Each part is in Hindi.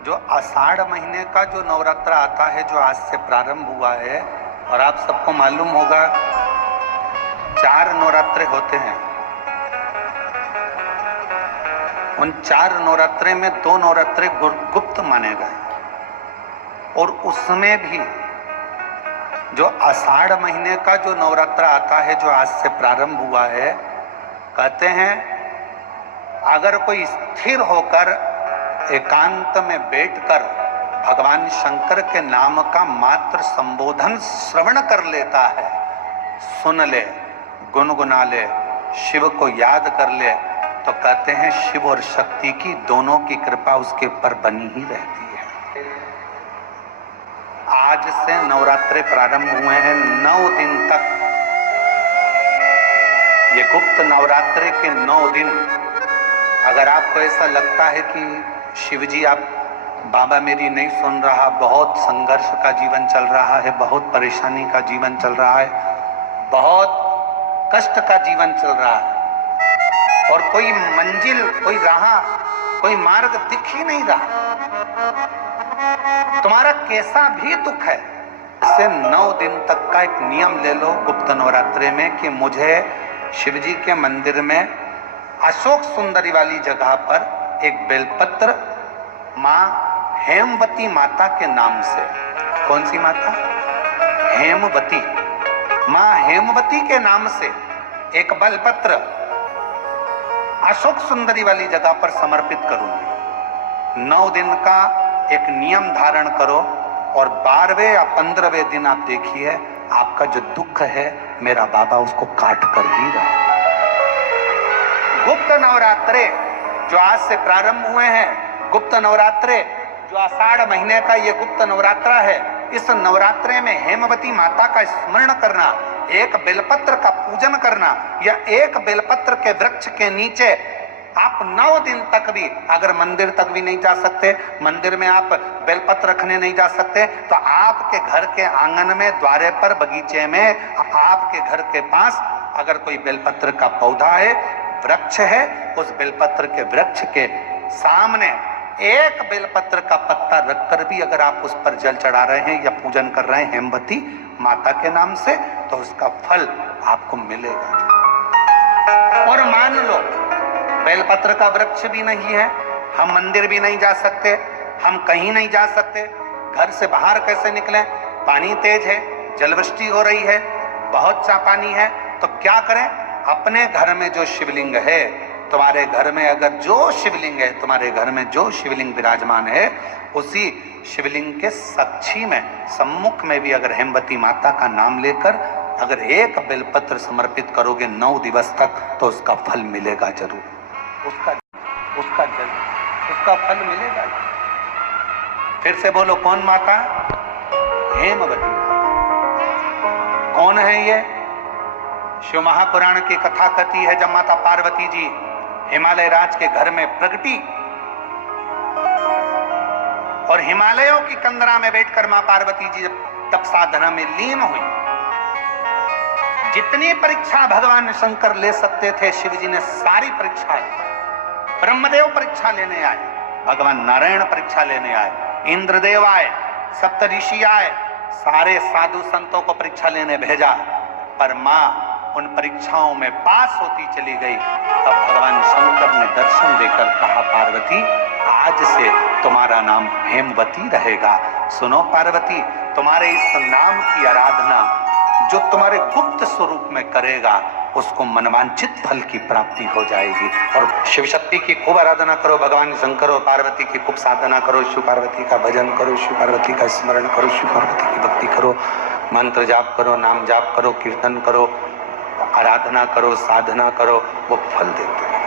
जो आषाढ़ महीने का जो नवरात्र आता है, जो आज से प्रारंभ हुआ है, और आप सबको मालूम होगा 4 नवरात्रे होते हैं। उन 4 नवरात्रे में 2 नवरात्रे गुप्त माने गए, और उसमें भी जो आषाढ़ महीने का जो नवरात्र आता है, जो आज से प्रारंभ हुआ है, कहते हैं अगर कोई स्थिर होकर एकांत में बैठकर भगवान शंकर के नाम का मात्र संबोधन श्रवण कर लेता है, सुन ले, गुनगुना ले, शिव को याद कर ले, तो कहते हैं शिव और शक्ति की दोनों की कृपा उसके ऊपर बनी ही रहती है। आज से नवरात्रे प्रारंभ हुए हैं, 9 दिन तक। ये गुप्त नवरात्रे के 9 दिन, अगर आपको ऐसा लगता है कि शिवजी आप बाबा मेरी नहीं सुन रहा, बहुत संघर्ष का जीवन चल रहा है, बहुत परेशानी का जीवन चल रहा है, बहुत कष्ट का जीवन चल रहा है, और कोई मंजिल, कोई राह, कोई मार्ग दिख ही नहीं रहा, तुम्हारा कैसा भी दुख है, इसे 9 दिन तक का एक नियम ले लो गुप्त नवरात्रे में कि मुझे शिवजी के मंदिर में अशोक सुंदरी वाली जगह पर एक बेलपत्र माँ हेमवती माता के नाम से, कौन सी माता? हेमवती, माँ हेमवती के नाम से एक बेलपत्र अशोक सुंदरी वाली जगह पर समर्पित करूंगी। 9 दिन का एक नियम धारण करो, और 12वें या 15वें दिन आप देखिए आपका जो दुख है मेरा बाबा उसको काट कर ही रहा है। गुप्त नवरात्रे जो आज से प्रारंभ हुए हैं, गुप्त नवरात्रे जो आषाढ़ महीने का ये गुप्त नवरात्रा है, इस नवरात्रे में हेमवती माता का स्मरण करना, एक बेलपत्र का पूजन करना, या एक बेलपत्र के वृक्ष के नीचे आप 9 दिन तक भी, अगर मंदिर तक भी नहीं जा सकते, मंदिर में आप बेलपत्र रखने नहीं जा सकते, तो आपके घर के आंगन में, द्वारे पर, बगीचे में, आपके घर के पास अगर कोई बेलपत्र का पौधा है, वृक्ष है, उस बेलपत्र के वृक्ष के सामने एक बेलपत्र का पत्ता रखकर भी अगर आप उस पर जल चढ़ा रहे हैं या पूजन कर रहे हैं हेमवती माता के नाम से, तो उसका फल आपको मिलेगा। और मान लो बेलपत्र का वृक्ष भी नहीं है, हम मंदिर भी नहीं जा सकते, हम कहीं नहीं जा सकते, घर से बाहर कैसे निकलें, पानी तेज है, जलवृष्टि हो रही है, बहुत सा पानी है, तो क्या करें? अपने घर में जो शिवलिंग है, तुम्हारे घर में अगर जो शिवलिंग है, तुम्हारे घर में जो शिवलिंग विराजमान है, उसी शिवलिंग के साक्षी में, सम्मुख में भी अगर हेमवती माता का नाम लेकर अगर एक बेलपत्र समर्पित करोगे 9 दिवस तक, तो उसका फल मिलेगा जरूर, उसका फल मिलेगा। फिर से बोलो, कौन माता? हेमवती माता। कौन है ये? शिव महापुराण की कथा कहती है, जब माता पार्वती जी हिमालय राज के घर में प्रगटी और हिमालयों की कंदरा में बैठकर मां पार्वती जी जब तप साधना में लीन हुई, जितनी परीक्षा भगवान शंकर ले सकते थे, शिव जी ने सारी परीक्षा ली। ब्रह्मदेव परीक्षा लेने आए, भगवान नारायण परीक्षा लेने आए, इंद्रदेव आए, सप्तऋषि आए, सारे साधु संतों को परीक्षा लेने भेजा, पर मां उन परीक्षाओं में पास होती चली गई। तब भगवान शंकर ने दर्शन देकर कहा, पार्वती आज से तुम्हारा नाम हेमवती रहेगा। सुनो पार्वती, तुम्हारे इस नाम की आराधना जो तुम्हारे गुप्त स्वरूप में करेगा, उसको मनवांछित फल की प्राप्ति हो जाएगी। और शिव शक्ति की खूब आराधना करो, भगवान शंकर और पार्वती की खूब साधना करो, शिव पार्वती का भजन करो, शिव पार्वती का स्मरण करो, शिव पार्वती की भक्ति करो, मंत्र जाप करो, नाम जाप करो, कीर्तन करो, आराधना करो, साधना करो, वो फल देते हैं।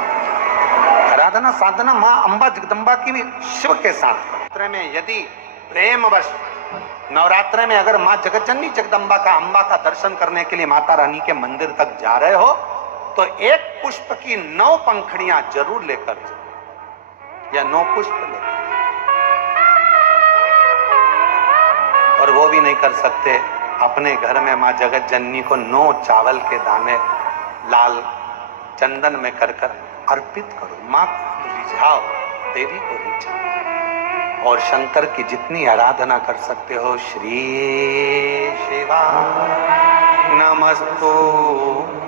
आराधना साधना माँ अम्बा जगदम्बा की भी शिव के साथ में, यदि प्रेमवश नवरात्रे में अगर माँ जगतजननी जगदम्बा का, अम्बा का दर्शन करने के लिए माता रानी के मंदिर तक जा रहे हो, तो एक पुष्प की 9 पंखुड़ियां जरूर लेकर जाओ, या 9 पुष्प लेकर, और वो भी नहीं कर सकते, अपने घर में माँ जगत जननी को 9 चावल के दाने लाल चंदन में कर अर्पित करो। माँ को रिझाओ, देवी को रिझाओ, और शंकर की जितनी आराधना कर सकते हो, श्री शिवा नमस्तुभ्यं।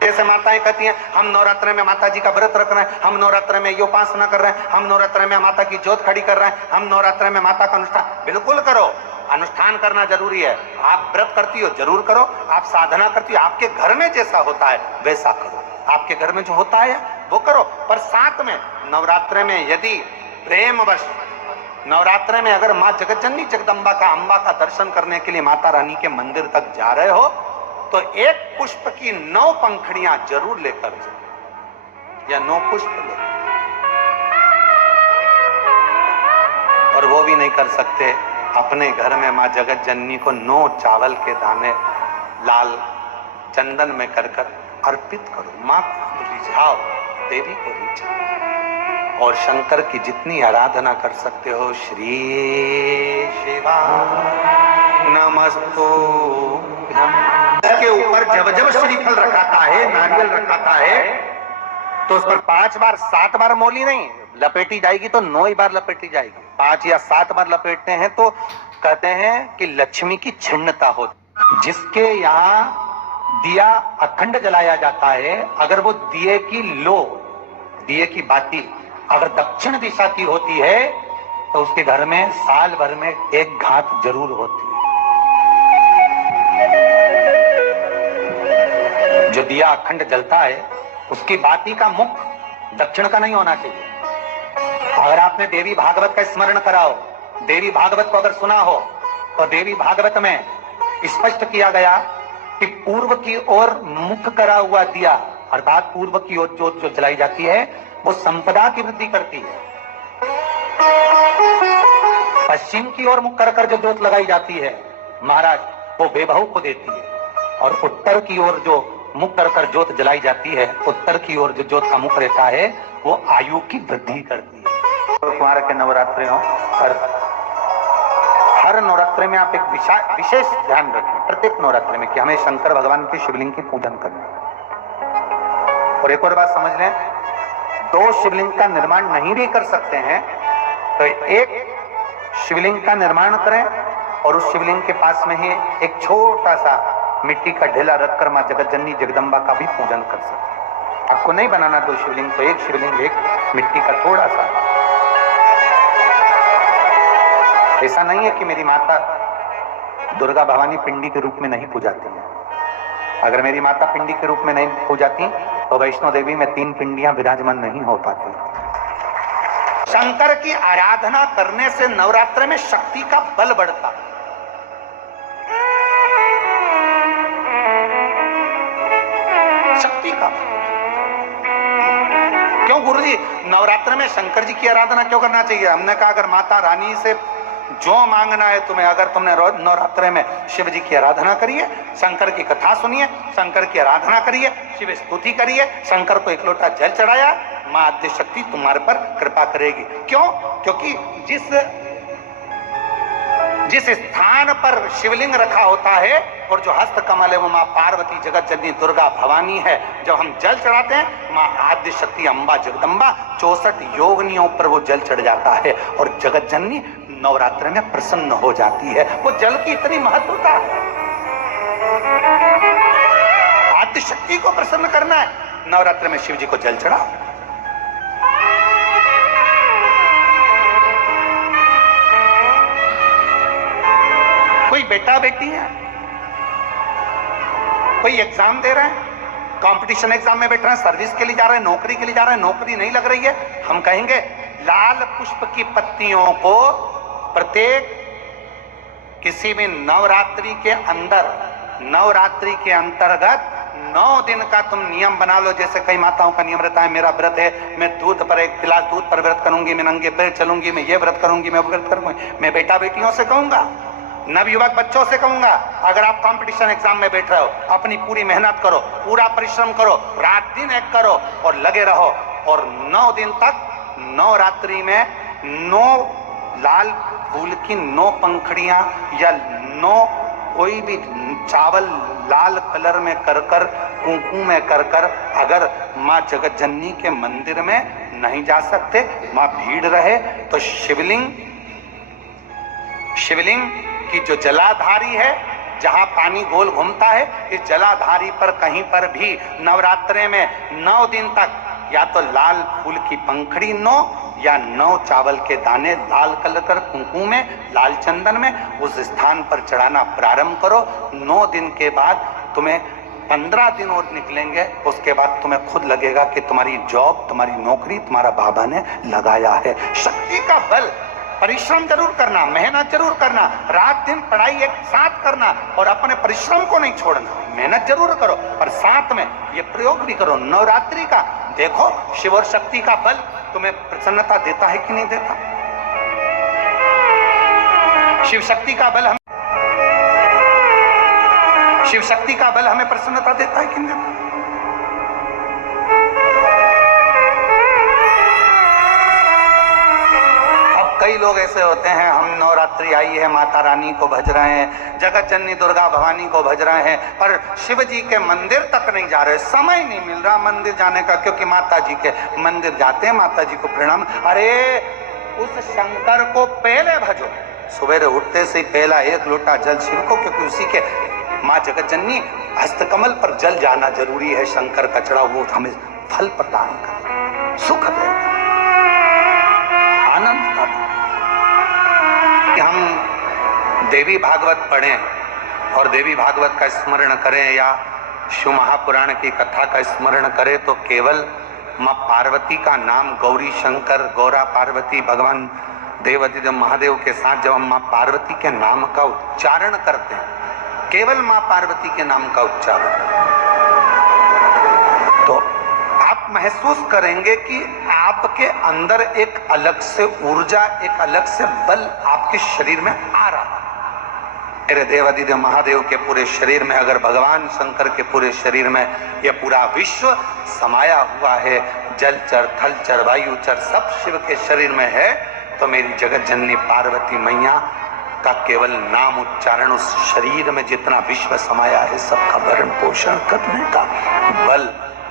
जैसे माताएं कहती हैं हम नवरात्र में माता जी का व्रत रख रहे हैं, हम नवरात्र में ये उपासना कर रहे हैं, हम नवरात्र में माता की ज्योत खड़ी कर रहे हैं, हम नवरात्र में माता का अनुष्ठान। बिल्कुल करो, अनुष्ठान करना जरूरी है। आप व्रत करती हो जरूर करो, आप साधना करती हो, आपके घर में जैसा होता है वैसा करो, आपके घर में जो होता है वो करो। पर साथ में नवरात्र में यदि प्रेमवश नवरात्र में अगर माँ जगतजननी जगदम्बा का, अम्बा का दर्शन करने के लिए माता रानी के मंदिर तक जा रहे हो तो एक पुष्प की 9 पंखुड़ियां जरूर लेकर जाओ, या 9 पुष्प ले। और वो भी नहीं कर सकते, अपने घर में माँ जगतजननी को 9 चावल के दाने लाल चंदन में कर अर्पित करो। माँ को रिझाओ, देवी को रिझाओ। और शंकर की जितनी आराधना कर सकते हो, श्री शिवा नमस्तुभ्यं। के ऊपर जब जब श्रीफल रखाता है, नारियल रखाता है, तो उस पर 5 बार 7 बार मोली नहीं लपेटी जाएगी, तो 9 ही बार लपेटी जाएगी। 5 या 7 बार लपेटते हैं तो कहते हैं कि लक्ष्मी की छिन्नता होती। जिसके यहाँ दिया अखंड जलाया जाता है, अगर वो दिए की बाती अगर दक्षिण दिशा की होती है तो उसके घर में साल भर में एक घात जरूर होती है। जो दिया अखंड जलता है उसकी बाती का मुख दक्षिण का नहीं होना चाहिए। अगर आपने देवी भागवत का स्मरण करा हो, देवी भागवत को अगर सुना हो, तो देवी भागवत में स्पष्ट किया गया कि पूर्व की ओर मुख करा हुआ दिया, अर्थात पूर्व की ओर ज्योत जो जलाई जाती है वो संपदा की वृद्धि करती है। पश्चिम की ओर मुख कर जो ज्योत लगाई जाती है महाराज, वो वैभव को देती है। और उत्तर की ओर जो मुख कर ज्योत जलाई जाती है, उत्तर की ओर जो ज्योत का मुख रहता है वो आयु की वृद्धि करती है। तो कुमार के नवरात्रियों पर हर नवरात्रि में आप एक विशेष ध्यान रखें, प्रत्येक नवरात्रि में, कि हमें शंकर भगवान के शिवलिंग की पूजन करना। और एक और बात समझ लें, 2 शिवलिंग का निर्माण नहीं भी कर सकते हैं तो एक शिवलिंग का निर्माण करें और उस शिवलिंग के पास में ही एक छोटा सा मिट्टी का ढेला रखकर मां जगतजननी जगदम्बा का भी पूजन कर सकते हैं। आपको नहीं बनाना 2 शिवलिंग, तो एक शिवलिंग, एक मिट्टी का थोड़ा सा। ऐसा नहीं है कि मेरी माता दुर्गा भवानी पिंडी के रूप में नहीं पूजाती है। अगर मेरी माता पिंडी के रूप में नहीं पूजाती तो वैष्णो देवी में 3 पिंडियां विराजमान नहीं हो पाती। शंकर की आराधना करने से नवरात्र में शक्ति का बल बढ़ता। शक्ति का क्यों गुरुजी नवरात्र में शंकर जी की आराधना क्यों करना चाहिए? हमने कहा अगर माता रानी से जो मांगना है तुम्हें, अगर तुमने नवरात्र में शिव जी की आराधना करिए, शंकर की कथा सुनिए, शंकर की आराधना करिए, शिव स्तुति करिए, शंकर को 1 लोटा जल चढ़ाया, मां आद्य शक्ति तुम्हारे पर कृपा करेगी। क्यों? क्योंकि जिस स्थान पर शिवलिंग रखा होता है और जो हस्त कमल है वो मां पार्वती जगतजननी दुर्गा भवानी है। जब हम जल चढ़ाते हैं मां आद्य शक्ति अम्बा जगदम्बा 64 योगिनियों पर वो जल चढ़ जाता है और जगतजननी नवरात्र में प्रसन्न हो जाती है। वो जल की इतनी महत्वता है। आद्य शक्ति को प्रसन्न करना है, नवरात्र में शिव जी को जल चढ़ाओ। कोई बेटा बेटी है, कोई एग्जाम दे रहे हैं, कंपटीशन एग्जाम में बैठ रहे हैं, सर्विस के लिए जा रहे हैं, नौकरी के लिए जा रहे हैं, नौकरी नहीं लग रही है, हम कहेंगे लाल पुष्प की पत्तियों को प्रत्येक किसी भी नवरात्रि के अंतर्गत 9 दिन का तुम नियम बना लो। जैसे कई माताओं का नियम रहता है, मेरा व्रत है, मैं दूध पर 1 गिलास दूध पर व्रत करूंगी, मैं नंगे पैर चलूंगी, मैं ये व्रत करूंगी, मैं व्रत करूंगी। मैं बेटा बेटियों से कहूंगा, नवयुवक बच्चों से कहूंगा, अगर आप कंपटीशन एग्जाम में बैठ रहे हो, अपनी पूरी मेहनत करो, पूरा परिश्रम करो, रात दिन एक करो और लगे रहो। और 9 दिन तक नवरात्रि में 9 लाल फूल की 9 पंखुड़ियां या 9 कोई भी चावल लाल कलर में कर कर, कुंकू में कर कर अगर माँ जगत जननी के मंदिर में नहीं जा सकते, वहां भीड़ रहे, तो शिवलिंग की जो जलाधारी है, जहां पानी गोल घूमता है, इस जलाधारी पर कहीं पर भी नवरात्रे में 9 दिन तक या तो लाल फूल की पंखड़ी 9 या 9 चावल के दाने लाल कलर कर कुंकू में, लाल चंदन में उस स्थान पर चढ़ाना प्रारंभ करो। 9 दिन के बाद तुम्हें 15 दिन और निकलेंगे, उसके बाद तुम्हें खुद लगेगा कि तुम्हारी जॉब, तुम्हारी नौकरी तुम्हारा बाबा ने लगाया है। शक्ति का बल, परिश्रम जरूर करना, मेहनत जरूर करना, रात दिन पढ़ाई एक साथ करना और अपने परिश्रम को नहीं छोड़ना। मेहनत जरूर करो पर साथ में ये प्रयोग भी karo। नवरात्रि का देखो, शिव और शक्ति का बल तुम्हें प्रसन्नता देता है कि नहीं देता? शिव शक्ति का बल हमें प्रसन्नता देता है कि नहीं देता? कई लोग ऐसे होते हैं, हम नवरात्रि आई है, माता रानी को भज रहे हैं, जगत जननी दुर्गा भवानी को भज रहे हैं, पर शिव जी के मंदिर तक नहीं जा रहे। समय नहीं मिल रहा मंदिर जाने का, क्योंकि माता जी के मंदिर जाते हैं, माता जी को प्रणाम। अरे उस शंकर को पहले भजो, सुबह उठते से पहला 1 लोटा जल शिव को, क्योंकि उसी के माँ जगत जननी हस्तकमल पर जल जाना जरूरी है। शंकर का चढ़ा वो हमें फल प्रदान कर, सुख दे, आनंद का। हम देवी भागवत पढ़ें और देवी भागवत का स्मरण करें या शिव महापुराण की कथा का स्मरण करें, तो केवल माँ पार्वती का नाम, गौरी शंकर, गौरा पार्वती, भगवान देवाधिदेव महादेव के साथ जब हम माँ पार्वती के नाम का उच्चारण करते हैं, केवल माँ पार्वती के नाम का उच्चारण, तो आप महसूस करेंगे कि आपके अंदर एक अलग से ऊर्जा, एक अलग से बल आपके शरीर में आ रहा है। मेरे देवाधिदेव महादेव के पूरे शरीर में, अगर भगवान शंकर के पूरे शरीर में यह पूरा विश्व समाया हुआ है, जलचर, थलचर, वायुचर सब शिव के शरीर में है, तो मेरी जगत जननी पार्वती मैया का केवल नाम उच्चारण, उस शरीर में जितना विश्व समाया है सबका भरण पोषण करने का बल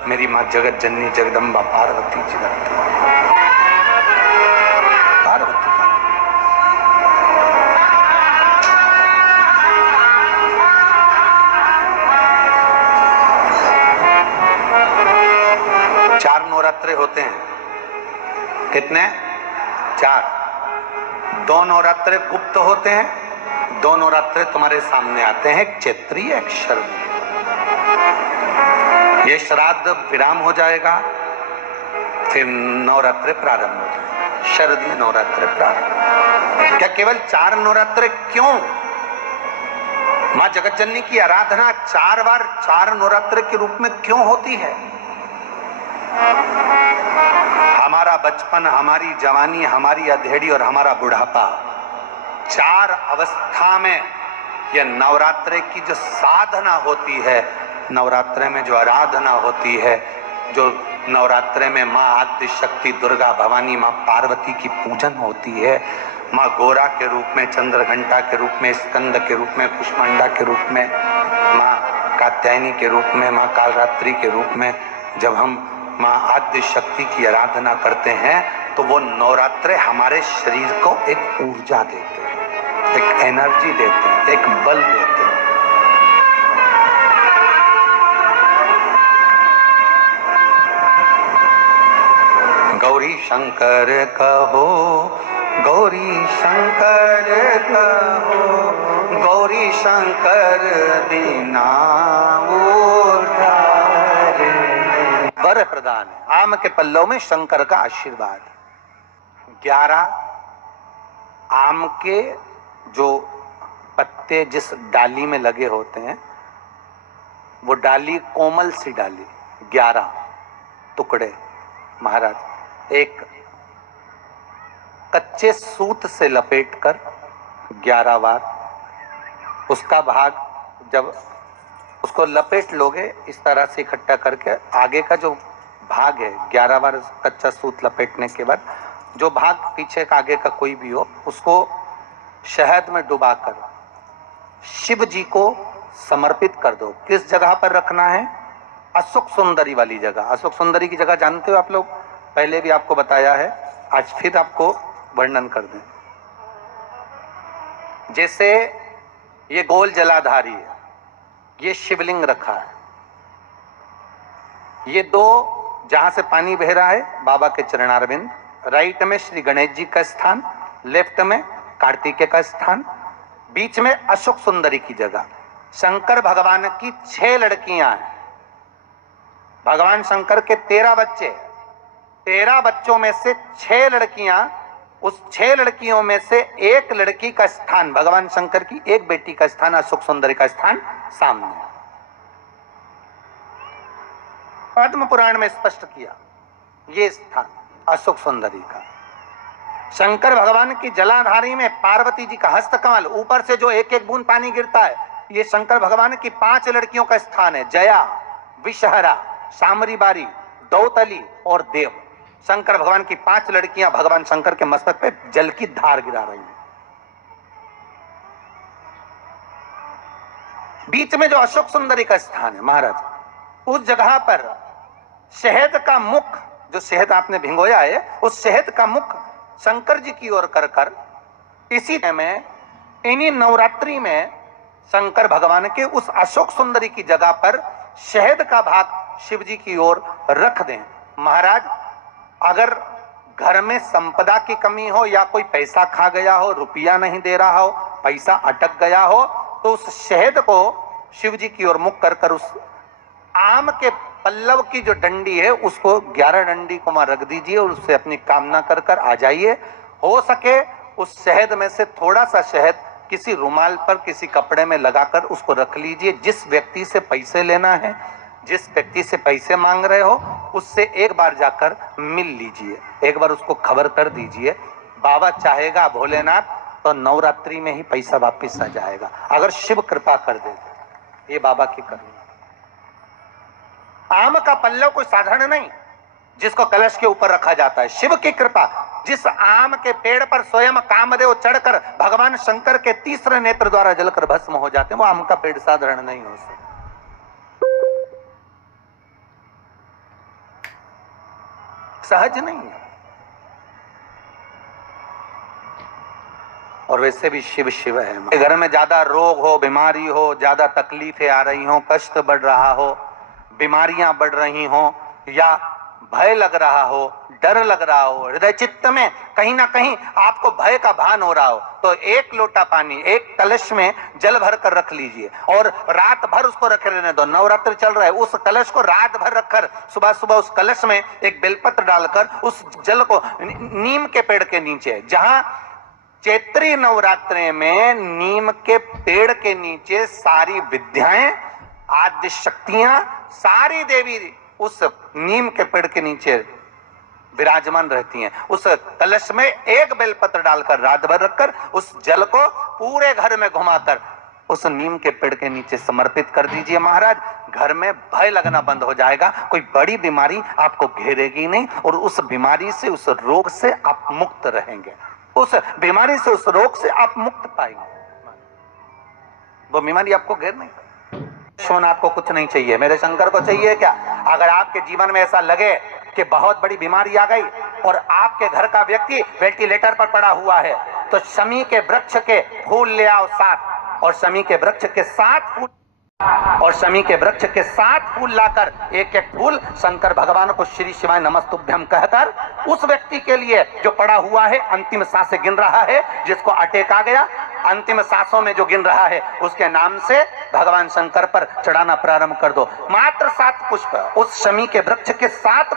मेरी माँ जगत जननी जगदम्बा पार्वती जी रखती है। पार्वती का 4 नवरात्रे होते हैं। कितने? 4। 2 नवरात्रे गुप्त होते हैं, 2 नवरात्रे तुम्हारे सामने आते हैं, एक चैत्री एक शरदी। ये श्राद्ध विराम हो जाएगा, फिर नवरात्रे प्रारंभ हो जाएंगे, शरदीय नवरात्रे प्रारंभ। क्या केवल 4 नवरात्रे क्यों? माँ जगत जननी की आराधना 4 बार 4 नवरात्रे के रूप में क्यों होती है? हमारा बचपन, हमारी जवानी, हमारी अधेड़ी और हमारा बुढ़ापा, 4 अवस्था में यह नवरात्रे की जो साधना होती है, नवरात्रे में जो आराधना होती है, जो नवरात्रे में माँ आद्य शक्ति दुर्गा भवानी माँ पार्वती की पूजन होती है, माँ गोरा के रूप में, चंद्रघंटा के रूप में, स्कंद के रूप में, कुष्मांडा के रूप में, माँ कात्यायनी के रूप में, माँ कालरात्रि के रूप में, जब हम माँ आद्य शक्ति की आराधना करते हैं, तो वो नवरात्रे हमारे शरीर को एक ऊर्जा देते हैं, एक एनर्जी देते हैं, एक बल देते हैं। गौरी शंकर कहो, गौरी शंकर कहो, गौरी शंकर बिना उद्धार। वर प्रदान है, आम के पल्लव में शंकर का आशीर्वाद। 11 आम के जो पत्ते जिस डाली में लगे होते हैं, वो डाली कोमल सी डाली, 11 टुकड़े महाराज एक कच्चे सूत से लपेटकर 11 बार, उसका भाग जब उसको लपेट लोगे इस तरह से इकट्ठा करके, आगे का जो भाग है 11 बार कच्चा सूत लपेटने के बाद जो भाग पीछे का आगे का कोई भी हो, उसको शहद में डुबाकर शिव जी को समर्पित कर दो। किस जगह पर रखना है? अशोक सुंदरी वाली जगह। अशोक सुंदरी की जगह जानते हो आप लोग, पहले भी आपको बताया है, आज फिर आपको वर्णन कर दें। जैसे ये गोल जलाधारी है, ये शिवलिंग रखा है, ये दो जहां से पानी बह रहा है बाबा के चरणारविंद, राइट में श्री गणेश जी का स्थान, लेफ्ट में कार्तिकेय का स्थान, बीच में अशोक सुंदरी की जगह। शंकर भगवान की 6 लड़कियां हैं। भगवान शंकर के 13 बच्चे, 13 बच्चों में से 6 लड़कियां, उस 6 लड़कियों में से एक लड़की का स्थान, भगवान शंकर की एक बेटी का स्थान, अशोक सुंदरी का स्थान सामने है। पद्म पुराण में स्पष्ट किया ये स्थान अशोक सुंदरी का। शंकर भगवान की जलाधारी में पार्वती जी का हस्तकमल, ऊपर से जो एक एक बूंद पानी गिरता है, ये शंकर भगवान की 5 लड़कियों का स्थान है। जया, विषहरा, सामरीबारी, दौतली और देव। शंकर भगवान की 5 लड़कियां भगवान शंकर के मस्तक पे जल की धार गिरा रही हैं। बीच में जो अशोक सुंदरी का स्थान है महाराज, उस जगह पर शहद का मुख, जो शहद आपने भिंगोया है, उस शहद का मुख शंकर जी की ओर कर कर इसी में इन्हीं नवरात्रि में शंकर भगवान के उस अशोक सुंदरी की जगह पर शहद का भाग शिव जी की ओर रख दें। महाराज, अगर घर में संपदा की कमी हो या कोई पैसा खा गया हो, रुपया नहीं दे रहा हो, पैसा अटक गया हो, तो उस शहद को शिव जी की ओर मुख कर कर उस आम के पल्लव की जो डंडी है उसको 11 डंडी को वहां रख दीजिए और उससे अपनी कामना कर कर आ जाइए। हो सके उस शहद में से थोड़ा सा शहद किसी रुमाल पर, किसी कपड़े में लगाकर उसको रख लीजिए। जिस व्यक्ति से पैसे लेना है, जिस व्यक्ति से पैसे मांग रहे हो, उससे एक बार जाकर मिल लीजिए, एक बार उसको खबर कर दीजिए। बाबा चाहेगा भोलेनाथ तो नवरात्रि में ही पैसा वापिस आ जाएगा, अगर शिव कृपा कर दे। ये बाबा की करुणा। आम का पल्लव कोई साधारण नहीं जिसको कलश के ऊपर रखा जाता है, शिव की कृपा। जिस आम के पेड़ पर स्वयं कामदेव चढ़कर भगवान शंकर के तीसरे नेत्र द्वारा जलकर भस्म हो जाते हैं, वो आम का पेड़ साधारण नहीं हो सकता। सहज नहीं है। और वैसे भी शिव शिव है। घर में ज्यादा रोग हो, बीमारी हो, ज्यादा तकलीफें आ रही हो, कष्ट बढ़ रहा हो, बीमारियां बढ़ रही हो, या भय लग रहा हो, डर लग रहा हो, हृदय चित्त में कहीं ना कहीं आपको भय का भान हो रहा हो, तो एक लोटा पानी, एक कलश में जल भर कर रख लीजिए और रात भर उसको रखे रहने दो। नवरात्र चल रहा है, उस कलश को रात भर रखकर सुबह सुबह उस कलश में एक बेलपत्र डालकर उस जल को नीम के पेड़ के नीचे, जहां चैत्री नवरात्रि में नीम के पेड़ के नीचे सारी विद्याएं, आद्य शक्तियां, सारी देवी उस नीम के पेड़ के नीचे विराजमान रहती हैं। उस कलश में एक बेलपत्र डालकर रात भर रखकर उस जल को पूरे घर में घुमाकर उस नीम के पेड़ के नीचे समर्पित कर दीजिए। महाराज, घर में भय लगना बंद हो जाएगा, कोई बड़ी बीमारी आपको घेरेगी नहीं और उस बीमारी से, उस रोग से आप मुक्त रहेंगे। उस बीमारी से, उस रोग से आप मुक्त पाएंगे। वो बीमारी आपको घेर नहीं पाएगी। सोना को कुछ नहीं चाहिए, मेरे शंकर को चाहिए क्या? अगर आपके जीवन में ऐसा लगे कि बहुत बड़ी बीमारी आ गई और आपके घर का व्यक्ति वेंटिलेटर पर पड़ा हुआ है, तो शमी के वृक्ष के फूल ले आओ 7, और शमी के वृक्ष के 7 फूल, और शमी के वृक्ष के 7 फूल लाकर एक एक फूल शंकर भगवान को श्री शिवाय नमस्तुभ्यम कहकर उस व्यक्ति के लिए जो पड़ा हुआ है, अंतिम सांसें गिन रहा है, जिसको अटैक आ गया, अंतिम सांसों में जो गिन रहा है, उसके नाम से भगवान शंकर पर चढ़ाना प्रारंभ कर दो। मात्र 7 पुष्प, उस शमी के वृक्ष के 7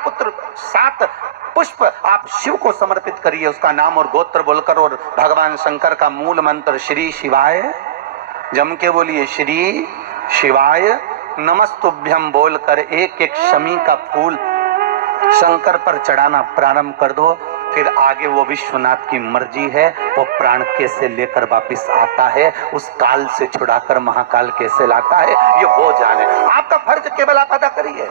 पुष्प आप शिव को समर्पित करिए, उसका नाम और गोत्र बोलकर, और भगवान शंकर का मूल मंत्र श्री शिवाय, जम के बोलिए श्री शिवाय नमस्तुभ्यम बोलकर एक एक शमी का फूल शंकर पर चढ़ाना प्रारंभ कर दो। फिर आगे वो विश्वनाथ की मर्जी है, वो प्राण कैसे लेकर वापिस आता है, उस काल से छुड़ाकर महाकाल कैसे लाता है, ये वो जाने। आपका फर्ज केवल आप अदा करिए।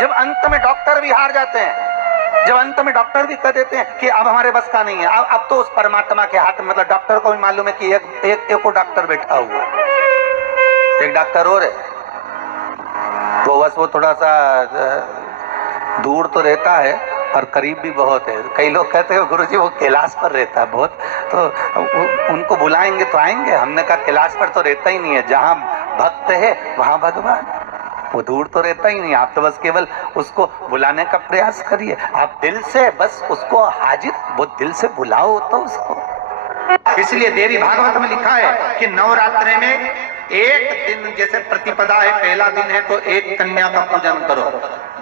जब अंत में डॉक्टर भी हार जाते हैं, जब अंत में डॉक्टर भी कह देते हैं कि अब हमारे बस का नहीं है, अब तो उस परमात्मा के हाथ में, मतलब डॉक्टर को भी मालूम है कि एक डॉक्टर बैठा हुआ है, एक डॉक्टर और है, वो बस वो थोड़ा सा दूर तो रहता है और करीब भी बहुत है। कई लोग कहते हैं गुरुजी वो कैलाश पर रहता है बहुत, तो उनको बुलाएंगे तो आएंगे। हमने कहा कैलाश पर तो रहता ही नहीं है, जहाँ भक्त है वहां भगवान, वो दूर तो रहता ही नहीं। आप तो बस केवल उसको बुलाने का प्रयास करिए, आप दिल से बस उसको हाजिर, वो दिल से बुलाओ तो उसको। इसलिए देवी भागवत में लिखा है कि नवरात्रि में एक दिन, जैसे प्रतिपदा है, पहला दिन है तो एक कन्या का पूजन करो,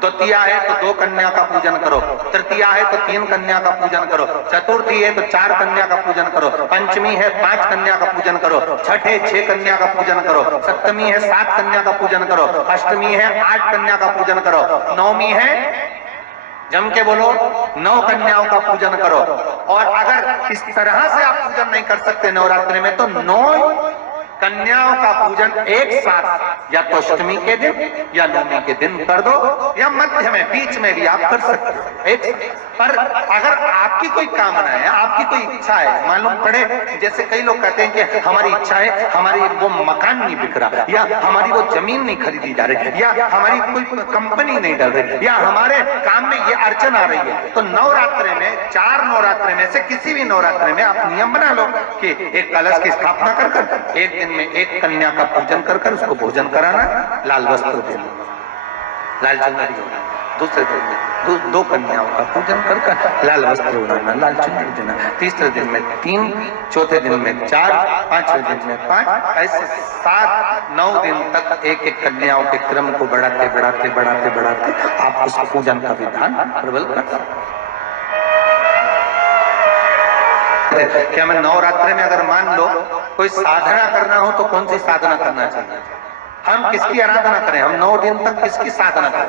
द्वितीया है तो 2 कन्या का पूजन करो, तृतीया है तो 3 कन्या का पूजन करो, चतुर्थी है तो 4 कन्या का पूजन करो, पंचमी है 5 कन्या का पूजन करो, छठ है 6 कन्या का पूजन करो, सप्तमी है 7 कन्या का पूजन करो, अष्टमी है 8 कन्या का पूजन करो, नवमी है, जम के बोलो, 9 कन्याओं का पूजन करो। और अगर इस तरह से आप पूजन नहीं कर सकते नवरात्रि में, तो 9 कन्याओं का पूजन एक साथ या तो अष्टमी के दिन या नवमी के दिन कर दो, या मध्य में, बीच में भी आप कर सकते हो एक। पर अगर आपकी कोई कामना है, आपकी कोई इच्छा है, मालूम पड़े, जैसे कई लोग कहते हैं कि हमारी इच्छा है, हमारी वो मकान नहीं बिक रहा, या हमारी वो जमीन नहीं खरीदी जा रही, या हमारी कोई कंपनी नहीं डल रही, या हमारे काम में ये अड़चन आ रही है, तो नवरात्रि में, 4 नवरात्रि में से किसी भी नवरात्रि में आप नियम बना लो कि एक कलश की स्थापना कर एक दिन में एक कन्या का पूजन कर उसको भोजन कराना, लाल वस्त्र देना, लाल चुनरी देना, दूसरे दिन में 2 कन्याओं का पूजन कर लाल वस्त्र उड़ाना, लाल चुनरी देना, तीसरे दिन में 3, चौथे दिन में 4, 5वें दिन में 5, ऐसे 7, 9 दिन तक एक एक कन्याओं के क्रम को बढ़ाते बढ़ाते बढ़ाते बढ़ाते आप उस पूजन का विधान प्रबल कर सकते। क्या मैं नवरात्रि में अगर मान लो कोई साधना करना हो तो कौन सी साधना करना चाहिए? हम किसकी आराधना करें? हम 9 दिन तक किसकी साधना करें?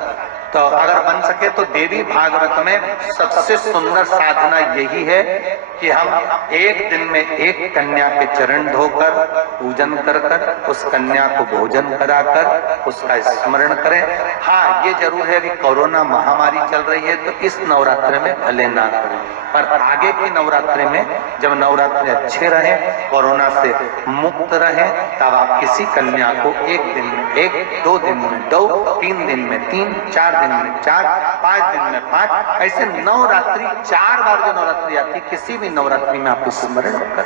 तो अगर बन सके तो देवी भागवत में सबसे सुंदर साधना यही है कि हम एक दिन में एक कन्या के चरण धोकर पूजन कर उस कन्या को भोजन कराकर उसका स्मरण करें। हाँ, ये जरूर है कि कोरोना महामारी चल रही है तो इस नवरात्रि में भले ना करें, पर आगे की नवरात्रि में जब नवरात्रि अच्छे रहे, कोरोना से मुक्त रहे, तब आप किसी कन्या को एक दिन में 1, 2 दिन में 2, 3 दिन में 3, 4 दिन में 4, 5 दिन में 5, ऐसे नवरात्रि 4 बार जो नवरात्रि आती, किसी भी नवरात्रि में आप स्मरण कर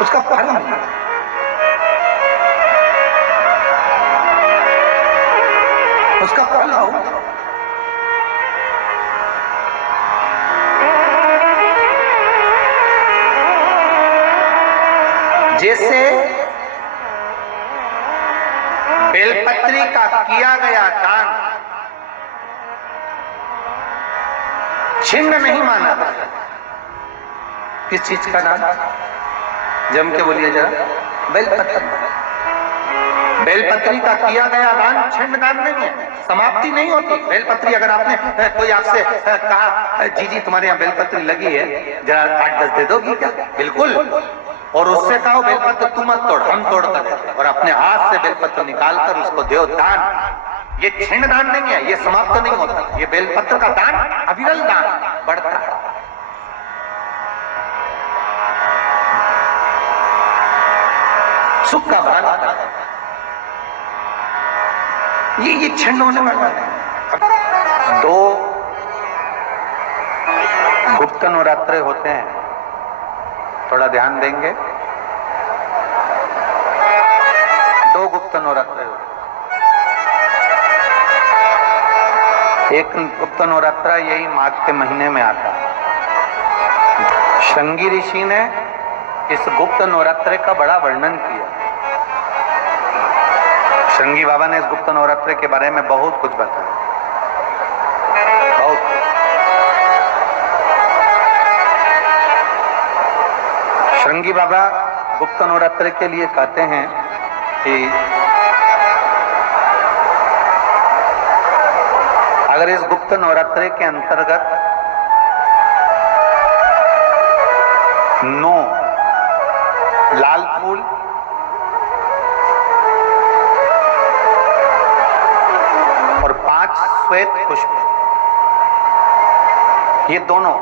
उसका फल मिलेगा। उसका फल होगा। जैसे बेलपत्री का किया गया दान छिन्न नहीं माना जाता। किस चीज का दान? जम के बोलिए जरा। बेलपत्री। बेलपत्री का किया गया दान छिन्न दान नहीं है, समाप्ति नहीं होती। बेलपत्री अगर आपने कोई आपसे कहा जी जी तुम्हारे यहाँ बेलपत्री लगी है, जरा 8-10 दे दोगी क्या? बिल्कुल। और उससे कहो बेलपत्र तू मत तोड़, हम तोड़ कर, और अपने हाथ से बेलपत्र निकालकर उसको दो दान। ये छिन्न दान नहीं है, ये समाप्त नहीं होता। ये बेलपत्र का दान अविरल दान बढ़ता है। सुख का भान आता है। ये छिन्न होने वाला है। 2 गुप्त नवरात्रे होते हैं, थोड़ा ध्यान देंगे। 2 गुप्त नवरात्रे होते हैं। एक गुप्त नवरात्रा यही माघ के महीने में आता है। श्रृंगी ऋषि ने इस गुप्त नवरात्रे का बड़ा वर्णन किया। श्रृंगी बाबा ने इस गुप्त नवरात्रे के बारे में बहुत कुछ बताया, बहुत। श्रृंगी बाबा गुप्त नवरात्रि के लिए कहते हैं कि अगर इस गुप्त नवरात्रि के अंतर्गत 9 लाल फूल, और 5 श्वेत पुष्प ये दोनों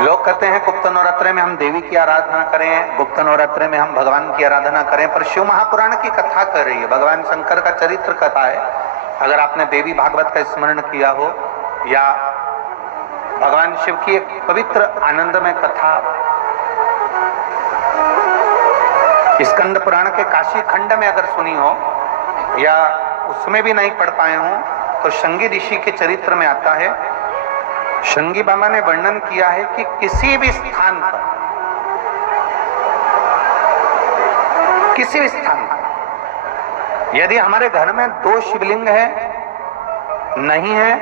लोग कहते हैं गुप्त नवरात्रे में हम देवी की आराधना करें, गुप्त नवरात्रे में हम भगवान की आराधना करें, पर शिव महापुराण की कथा कर रही है, भगवान शंकर का चरित्र कथा है। अगर आपने देवी भागवत का स्मरण किया हो या भगवान शिव की एक पवित्र आनंदमय कथा स्कंद पुराण के काशी खंड में अगर सुनी हो या उसमें भी नहीं पढ़ पाए हो तो शंगी ऋषि के चरित्र में आता है। शंगी बाबा ने वर्णन किया है कि किसी भी स्थान पर यदि हमारे घर में 2 शिवलिंग है नहीं है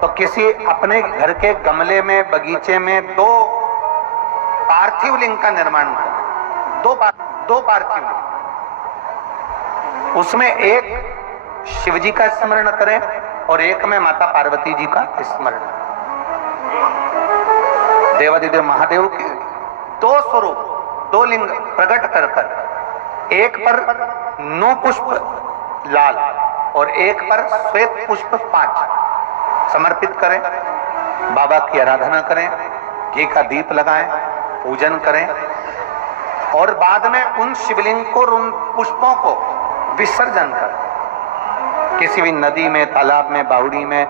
तो किसी अपने घर के गमले में बगीचे में 2 पार्थिव लिंग का निर्माण करें। 2 पार्थिव लिंग, उसमें एक शिव जी का स्मरण करें और एक में माता पार्वती जी का स्मरण। देवादिदेव महादेव के 2 स्वरूप, 2 लिंग प्रकट कर एक पर 9 पुष्प लाल और एक पर श्वेत पुष्प 5 समर्पित करें, बाबा की आराधना करें, घी का दीप लगाएं, पूजन करें और बाद में उन शिवलिंग को, उन पुष्पों को विसर्जन करें। किसी भी नदी में, तालाब में, बावड़ी में,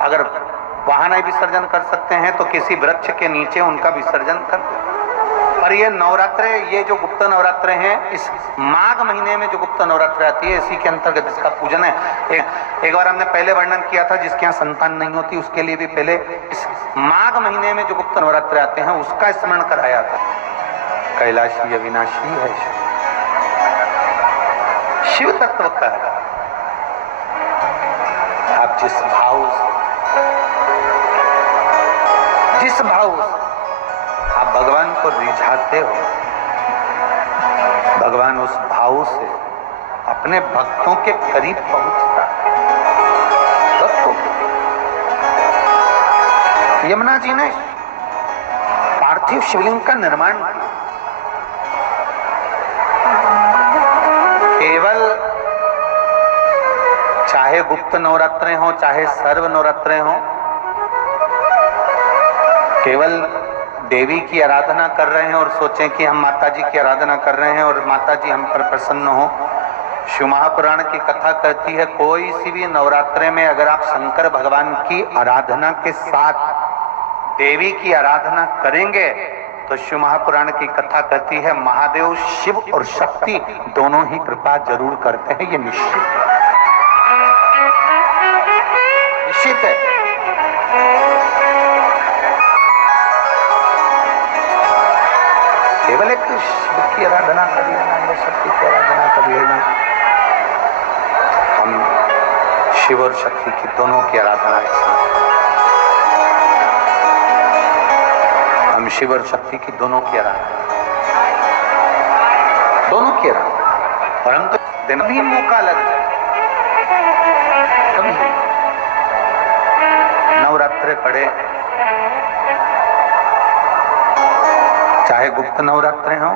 अगर वहां नहीं विसर्जन कर सकते हैं तो किसी वृक्ष के नीचे उनका विसर्जन कर दें। पर ये नवरात्रे, ये जो गुप्त नवरात्रे हैं, इस माघ महीने में जो गुप्त नवरात्रे आती है इसी के अंतर्गत इसका पूजन है। एक बार हमने पहले वर्णन किया था, जिसके यहाँ संतान नहीं होती उसके लिए भी पहले इस माघ महीने में जो गुप्त नवरात्रे आते हैं उसका स्मरण कराया था। कैलाशी अविनाशी है शिव तत्व का। आप जिस भाव आप भगवान को रिझाते हो, भगवान उस भाव से अपने भक्तों के करीब पहुंचता है। भक्तों, यमुना जी ने पार्थिव शिवलिंग का निर्माण किया। केवल चाहे गुप्त नवरात्रे हो चाहे सर्व नवरात्रे हो, केवल देवी की आराधना कर रहे हैं और सोचें कि हम माता जी की आराधना कर रहे हैं और माता जी हम पर प्रसन्न हो। शिव महापुराण की कथा कहती है कोई सी भी नवरात्रे में अगर आप शंकर भगवान की आराधना के साथ देवी की आराधना करेंगे तो शिव महापुराण की कथा कहती है महादेव शिव और शक्ति दोनों ही कृपा जरूर करते हैं। ये निश्चित है। केवल एक शिव की आराधना कर लेना या शक्ति की आराधना कर लेना, हम शिव और शक्ति की दोनों की आराधना एक साथ, हम शिव और शक्ति की दोनों की आराधना और हम तो दिन भी मौका लग जाए कभी नवरात्रे पड़े, चाहे गुप्त नवरात्रे हो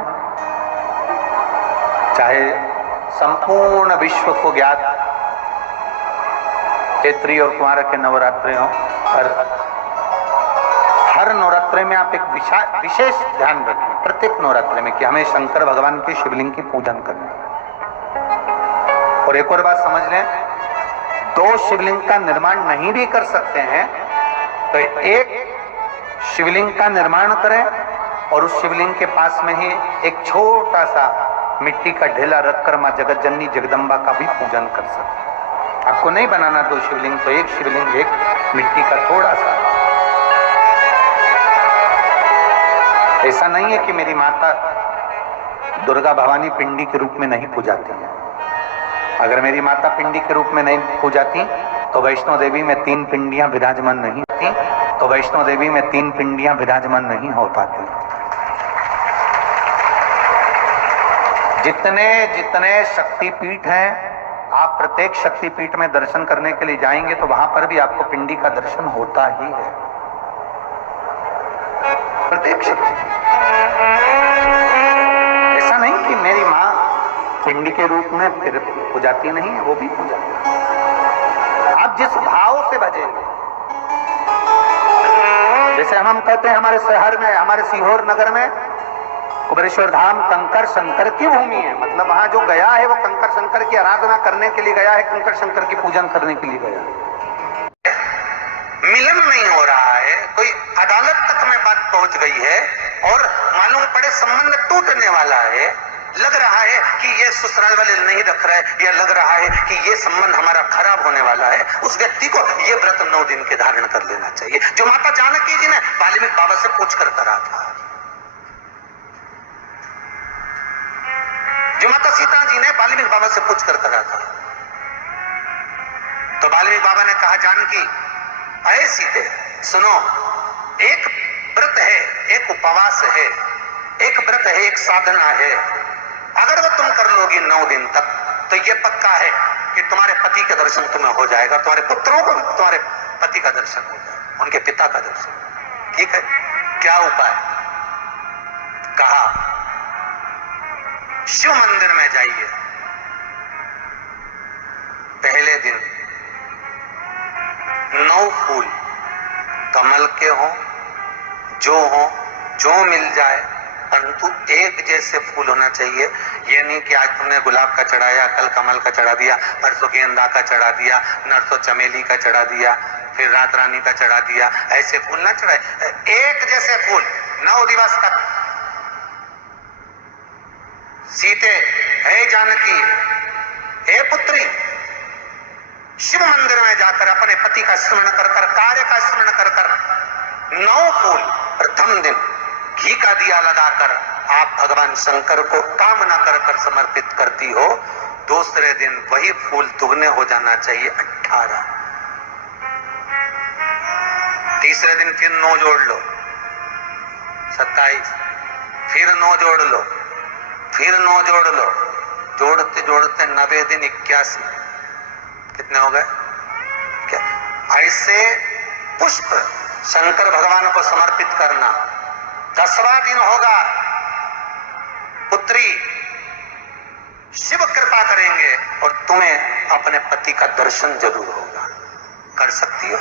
चाहे संपूर्ण विश्व को ज्ञात चैत्री और कुमार के नवरात्रे हो, हर नवरात्रे में आप एक विशेष ध्यान रखें प्रत्येक नवरात्रे में कि हमें शंकर भगवान के शिवलिंग की पूजन करनी है। और एक और बात समझ लें, 2 शिवलिंग का निर्माण नहीं भी कर सकते हैं तो एक शिवलिंग का निर्माण करें और उस शिवलिंग के पास में ही एक छोटा सा मिट्टी का ढेला रखकर मां जगत जननी जगदम्बा का भी पूजन कर सकते। आपको नहीं बनाना 2 शिवलिंग, तो एक शिवलिंग, एक मिट्टी का थोड़ा सा। ऐसा नहीं है कि मेरी माता दुर्गा भवानी पिंडी के रूप में नहीं पूजाती है। अगर मेरी माता पिंडी के रूप में नहीं पूजाती तो वैष्णो देवी में 3 पिंडियां विराजमान नहीं होती, तो वैष्णो देवी में 3 पिंडियां विराजमान नहीं हो पाती। जितने शक्तिपीठ हैं, आप प्रत्येक शक्तिपीठ में दर्शन करने के लिए जाएंगे तो वहां पर भी आपको पिंडी का दर्शन होता ही है। प्रत्येक शक्ति, ऐसा नहीं कि मेरी माँ पिंडी के रूप में फिर पूजाती नहीं है, वो भी पूजाती है। आप जिस भाव से भजेंगे जैसे हम कहते हैं हमारे शहर में, हमारे सीहोर नगर में कुबेरेश्वर धाम कंकर शंकर की भूमि है, मतलब वहां जो गया है वो कंकर शंकर की आराधना करने के लिए गया है, कंकर शंकर की पूजन करने के लिए गया है। मिलन नहीं हो रहा है, कोई अदालत तक में बात पहुंच गई है और मालूम पड़े संबंध टूटने वाला है, लग रहा है कि ये ससुराल वाले नहीं रख रहे, या लग रहा है कि ये संबंध हमारा खराब होने वाला है, उस व्यक्ति को ये व्रत 9 दिन के धारण कर लेना चाहिए, जो माता जानकी जी ने वाल्मीकि बाबा से पूछ कर करा था, जो माता सीता जी ने वाल्मीकि बाबा से पूछ कर करा था। तो वाल्मीकि बाबा ने कहा, जानकी अये सीते सुनो, एक व्रत है, एक उपवास है, एक व्रत है, एक साधना है, अगर वो तुम कर लोगी 9 दिन तक तो ये पक्का है कि तुम्हारे पति का दर्शन तुम्हें हो जाएगा, तुम्हारे पुत्रों को तुम्हारे पति का दर्शन हो जाएगा, उनके पिता का दर्शन। ठीक है, क्या उपाय? कहा शिव मंदिर में जाइए, पहले दिन 9 फूल कमल के हों, जो मिल जाए, परंतु एक जैसे फूल होना चाहिए। ये नहीं कि आज तुमने गुलाब का चढ़ाया, कल कमल का चढ़ा दिया, परसों गेंदा का चढ़ा दिया, नरसों चमेली का चढ़ा दिया, फिर रात रानी का चढ़ा दिया, ऐसे फूल ना चढ़ाए। एक जैसे फूल 9 दिवस तक। सीते, हे जानकी, हे पुत्री, शिव मंदिर में जाकर अपने पति का स्मरण कर कर, कार्य का स्मरण कर कर 9 फूल प्रथम दिन घी का दिया लगाकर आप भगवान शंकर को कामना कर कर समर्पित करती हो, दूसरे दिन वही फूल दुगने हो जाना चाहिए 18। तीसरे दिन फिर 9 जोड़ लो 27, फिर 9 जोड़ लो, फिर 9 जोड़ लो, जोड़ते जोड़ते 90 दिन 81, कितने हो गए? क्या ऐसे पुष्प शंकर भगवान को समर्पित करना। 10वां दिन होगा, पुत्री शिव कृपा करेंगे और तुम्हें अपने पति का दर्शन जरूर होगा। कर सकती हो?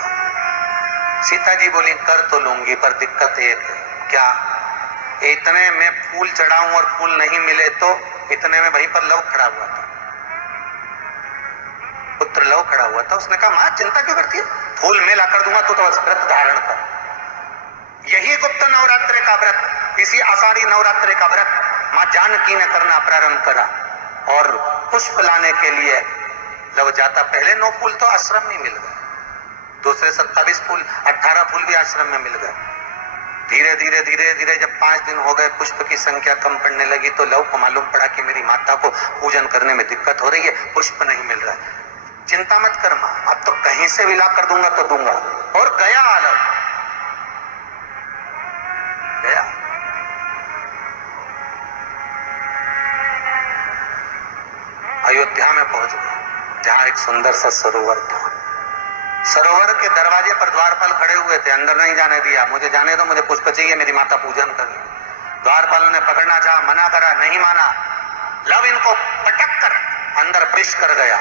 सीता जी बोली, कर तो लूंगी, पर दिक्कत एक है। क्या? इतने में फूल चढ़ाऊं और फूल नहीं मिले तो? इतने में वहीं पर लव खड़ा हुआ था, पुत्र लव खड़ा हुआ था। उसने कहा, मां चिंता क्यों करती है, फूल मैं ला कर दूंगा, तो व्रत धारण कर। यही गुप्त नवरात्रि का व्रत, इसी आषाढ़ी नवरात्रि का व्रत मां जानकी ने करना प्रारंभ करा और पुष्प लाने के लिए जब जाता, पहले 9 फूल तो आश्रम में मिल गए, दूसरे 27 फूल, 18 फूल भी आश्रम में मिल गए। धीरे धीरे धीरे धीरे जब 5 दिन हो गए, पुष्प की संख्या कम पड़ने लगी, तो लव को मालूम पड़ा कि मेरी माता को पूजन करने में दिक्कत हो रही है, पुष्प नहीं मिल रहा है। चिंता मत कर मां, अब तो कहीं से भी ला कर दूंगा तो दूंगा। और गया लव, गया। अयोध्या में पहुंच गए, जहां एक सुंदर सा सरोवर था। सरोवर के दरवाजे पर द्वारपाल खड़े हुए थे, अंदर नहीं जाने दिया। मुझे जाने दो, मुझे पुष्प चाहिए, मेरी माता पूजन कर ली। द्वारपाल ने पकड़ना चाहा, मना करा, नहीं माना। लव इनको पटक कर अंदर प्रवेश कर गया,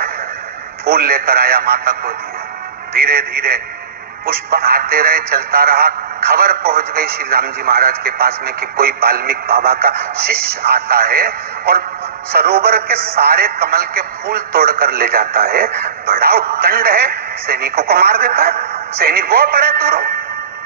फूल लेकर आया, माता को दिया। धीरे धीरे पुष्प आते रहे, चलता रहा। खबर पहुंच गई श्री राम जी महाराज के पास में कि कोई वाल्मीकि बाबा का शिष्य आता है और सरोवर के सारे कमल के फूल तोड़कर ले जाता है। बड़ा उद्दंड है, सैनिकों को मार देता है। सैनिक वो पड़े दूर।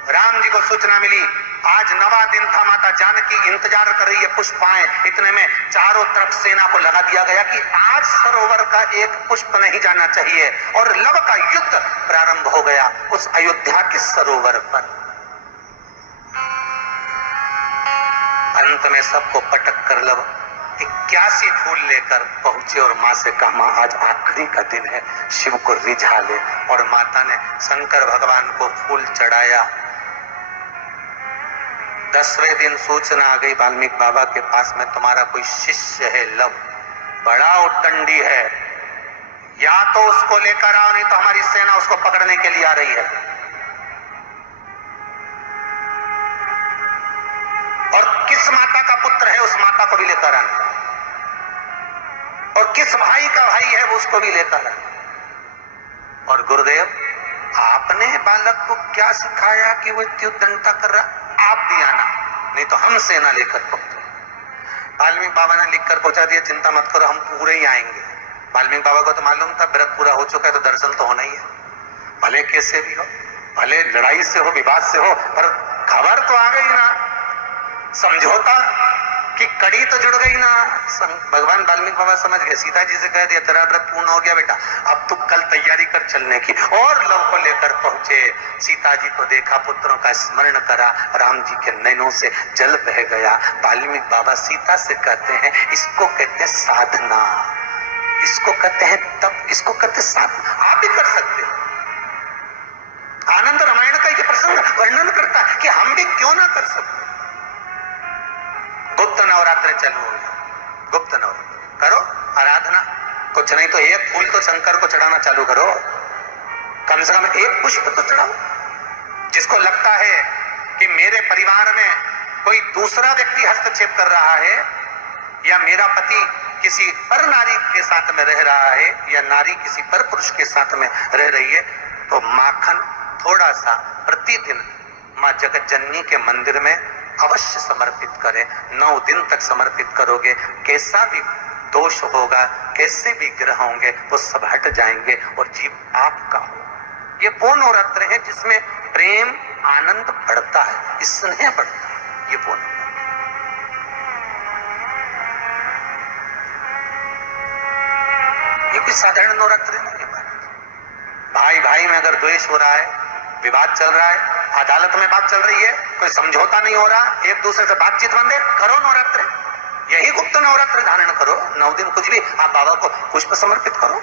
राम जी को सूचना मिली, आज 9वां दिन था, माता जानकी इंतजार कर रही है पुष्प आए। इतने में चारों तरफ सेना को लगा दिया गया कि आज सरोवर का एक पुष्प नहीं जाना चाहिए, और लव का युद्ध प्रारंभ हो गया उस अयोध्या के सरोवर पर। अंत में सबको पटक कर लव 81 फूल लेकर पहुंचे और मां से कहा, मां आज आखिरी का दिन है, शिव को रिझा ले। और माता ने शंकर भगवान को फूल चढ़ाया। 10वें दिन सूचना आ गई वाल्मीकि बाबा के पास में, तुम्हारा कोई शिष्य है लव, बड़ा उद्दंडी है, या तो उसको लेकर आओ, नहीं तो हमारी सेना उसको पकड़ने के लिए आ रही है। और किस माता का पुत्र है उस माता को भी लेकर आना, और किस भाई का भाई है वो उसको भी लेकर आना। और गुरुदेव आपने बालक को क्या सिखाया कि वो द्युदंडता कर रहा? आप भी आना, नहीं तो हम सेना लेकर पहुंचे। वाल्मीकि बाबा ने लिखकर पहुंचा दिया, चिंता मत करो, हम पूरे ही आएंगे। वाल्मीकि बाबा को तो मालूम था व्रत पूरा हो चुका है तो दर्शन तो होना ही है, भले कैसे भी हो, भले लड़ाई से हो, विवाद से हो, पर खबर तो आ गई ना, समझौता की कड़ी तो जुड़ गई ना। भगवान वाल्मीकि बाबा समझ गए, सीता जी से कह दिया तेरा व्रत पूर्ण हो गया बेटा, अब तू कल तैयारी कर चलने की। और लव को लेकर पहुंचे, सीता जी को देखा, पुत्रों का स्मरण करा, राम जी के नैनों से जल बह गया। वाल्मीकि बाबा सीता से कहते हैं, इसको कहते हैं साधना, इसको कहते हैं तप, इसको कहते हैं साधना। आप भी कर सकते हो। आनंद रामायण का ये प्रसंग वर्णन करता है कि हम भी क्यों ना कर सकते। गुप्त नवरात्र चालू हो गया, गुप्त नवरात्र करो, आराधना, कुछ नहीं तो एक फूल तो शंकर को चढ़ाना चालू करो, कम से कम एक पुष्प तो चढ़ाओ। जिसको लगता है कि मेरे परिवार में कोई दूसरा व्यक्ति हस्तक्षेप कर रहा है या मेरा पति किसी पर नारी के साथ में रह रहा है या नारी किसी पर पुरुष के साथ में रह रही है, तो माखन थोड़ा सा प्रतिदिन मां जगत जननी के मंदिर में अवश्य समर्पित करें। 9 दिन तक समर्पित करोगे, कैसा भी दोष होगा, कैसे भी ग्रह होंगे, वो सब हट जाएंगे और जीव आपका हो। ये वो नवरात्र है जिसमें प्रेम आनंद बढ़ता है, स्नेह बढ़ता है। ये वो ये कोई साधारण नवरात्र नहीं है। भाई भाई में अगर द्वेष हो रहा है, विवाद चल रहा है, अदालत में बात चल रही है, कोई समझौता नहीं हो रहा, एक दूसरे से बातचीत बंद है, करो नवरात्र, यही गुप्त नवरात्र धारण करो। 9 दिन कुछ भी, आप बाबा को पुष्प समर्पित करो,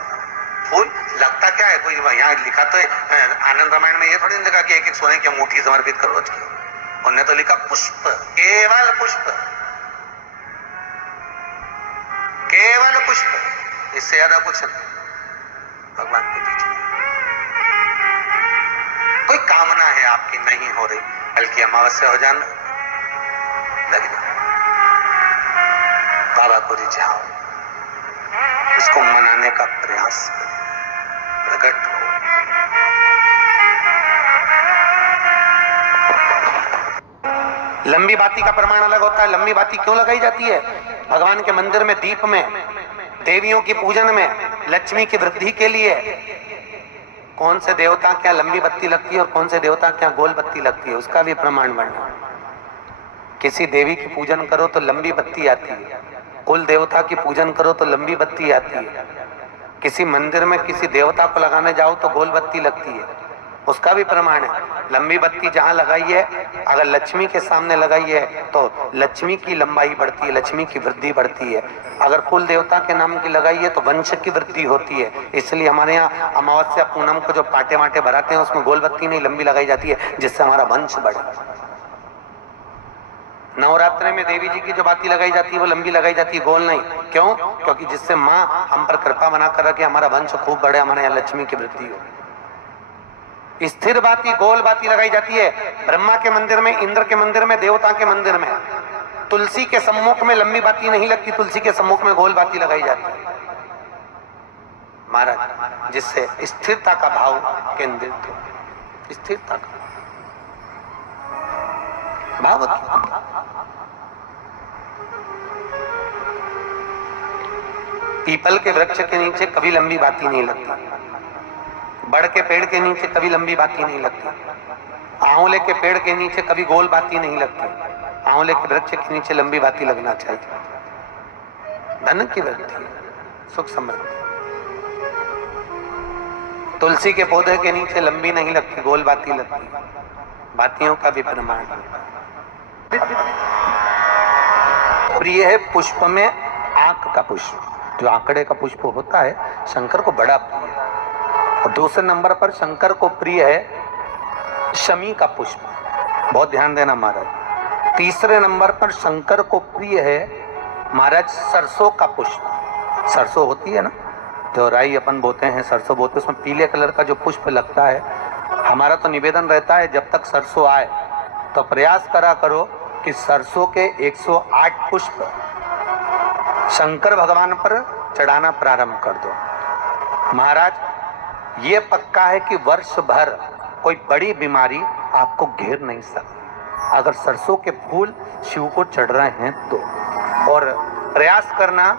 फूल। लगता क्या है, कोई यहाँ लिखा तो आनंद रामायण में ये थोड़ी लिखा कि एक एक सोने की अंगूठी समर्पित करो। उन्होंने तो लिखा पुष्प, केवल पुष्प, केवल पुष्प, इससे ज्यादा कुछ नहीं भगवान को दीजिए। कोई कामना है आपकी नहीं हो रही, बल्कि अमावस्या हो जाना लगे, बाबा को रिझाओ, उसको मनाने का प्रयास करो, प्रकट हो। लंबी बाती का प्रमाण अलग होता है। लंबी बाती क्यों लगाई जाती है? भगवान के मंदिर में दीप में, देवियों की पूजन में, लक्ष्मी की वृद्धि के लिए। कौन से देवता क्या लंबी बत्ती लगती है और कौन से देवता क्या गोल बत्ती लगती है, उसका भी प्रमाण वर्णन। किसी देवी की पूजन करो तो लंबी बत्ती आती है, कुल देवता की पूजन करो तो लंबी बत्ती आती है, किसी मंदिर में किसी देवता को लगाने जाओ तो गोल बत्ती लगती है, उसका भी प्रमाण है। लंबी बत्ती जहां लगाई है, अगर लक्ष्मी के सामने लगाई है तो लक्ष्मी की लंबाई बढ़ती है, लक्ष्मी की वृद्धि बढ़ती है। अगर कुल देवता के नाम की लगाई है तो वंश की वृद्धि होती है। इसलिए हमारे यहाँ अमावस्या पूनम को जो पाटे वाटे भराते हैं उसमें गोल बत्ती नहीं लंबी लगाई जाती है, जिससे हमारा वंश बढ़े। नवरात्रि में देवी जी की जो बाती लगाई जाती है वो लंबी लगाई जाती है, गोल नहीं। क्यों? क्योंकि जिससे माँ हम पर कृपा बना कर रखे, हमारा वंश खूब बढ़े, हमारे यहाँ लक्ष्मी की वृद्धि हो। स्थिर बाती, गोल बाती लगाई जाती है ब्रह्मा के मंदिर में, इंद्र के मंदिर में, देवता के मंदिर में। तुलसी के सम्मुख में लंबी बाती नहीं लगती, तुलसी के सम्मुख में गोल बाती लगाई जाती है महाराज, जिससे स्थिरता का भाव केंद्रित हो, स्थिरता का भाव। पीपल के वृक्ष के नीचे कभी लंबी बाती नहीं लगती, बड़ के पेड़ के नीचे कभी लंबी बाती नहीं लगती, आंवले के पेड़ के नीचे कभी गोल बाती नहीं लगती। आंवले के वृक्ष के नीचे लंबी बाती लगना चाहिए। धन की वृद्धि, सुख समृद्धि। तुलसी के पौधे के नीचे लंबी नहीं लगती, गोल बाती लगती। बातियों का भी प्रमाण। प्रिय है पुष्प में आंक का पुष्प, जो आंकड़े का पुष्प होता है शंकर को बड़ा प्रिय है। और दूसरे नंबर पर शंकर को प्रिय है शमी का पुष्प, बहुत ध्यान देना महाराज। तीसरे नंबर पर शंकर को प्रिय है महाराज सरसों का पुष्प। सरसों होती है ना, जो राई अपन बोते हैं, सरसों बोते, उसमें पीले कलर का जो पुष्प लगता है। हमारा तो निवेदन रहता है जब तक सरसों आए तो प्रयास करा करो कि सरसों के 108 पुष्प शंकर भगवान पर चढ़ाना प्रारंभ कर दो। महाराज ये पक्का है कि वर्ष भर कोई बड़ी बीमारी आपको घेर नहीं सकती अगर सरसों के फूल शिव को चढ़ रहे हैं तो। और प्रयास करना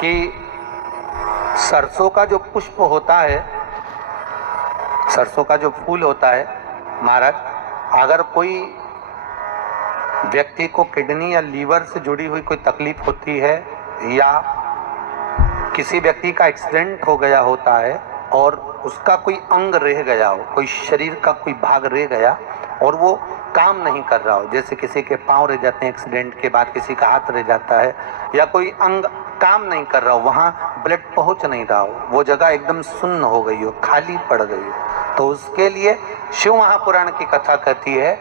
कि सरसों का जो पुष्प होता है, सरसों का जो फूल होता है महाराज, अगर कोई व्यक्ति को किडनी या लीवर से जुड़ी हुई कोई तकलीफ होती है या किसी व्यक्ति का एक्सीडेंट हो गया होता है और उसका कोई अंग रह गया हो, कोई शरीर का कोई भाग रह गया और वो काम नहीं कर रहा हो, जैसे किसी के पांव रह जाते हैं एक्सीडेंट के बाद, किसी का हाथ रह जाता है या कोई अंग काम नहीं कर रहा हो, वहाँ ब्लड पहुँच नहीं रहा हो, वो जगह एकदम सुन्न हो गई हो, खाली पड़ गई हो, तो उसके लिए शिव महापुराण की कथा कहती है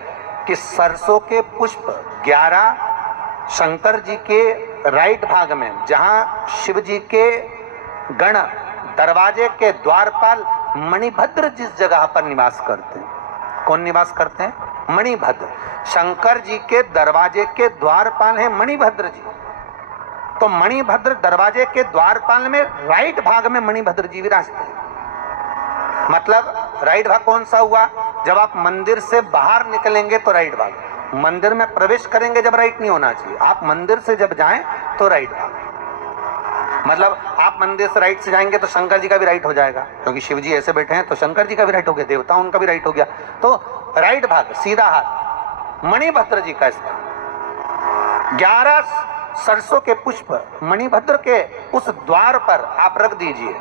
कि सरसों के पुष्प 11 शंकर जी के राइट भाग में, जहाँ शिव जी के गण दरवाजे के द्वारपाल मणिभद्र जिस जगह पर निवास करते हैं, कौन निवास करते हैं? मणिभद्र। शंकर जी के दरवाजे के द्वारपाल हैं मणिभद्र जी। तो मणिभद्र दरवाजे के द्वारपाल में राइट भाग में मणिभद्र जी विराजते हैं। मतलब राइट भाग कौन सा हुआ? जब आप मंदिर से बाहर निकलेंगे तो राइट भाग, मंदिर में प्रवेश करेंगे जब राइट नहीं होना चाहिए, आप मंदिर से जब जाएं तो राइट भाग। मतलब आप मंदिर से राइट से जाएंगे तो शंकर जी का भी राइट हो जाएगा, क्योंकि शिव जी ऐसे बैठे हैं तो शंकर जी का भी राइट हो गया, देवता उनका भी राइट हो गया, तो राइट भाग सीधा हाथ मणिभद्र जी का स्थान। 11 सरसों के पुष्प मणिभद्र के उस द्वार पर आप रख दीजिए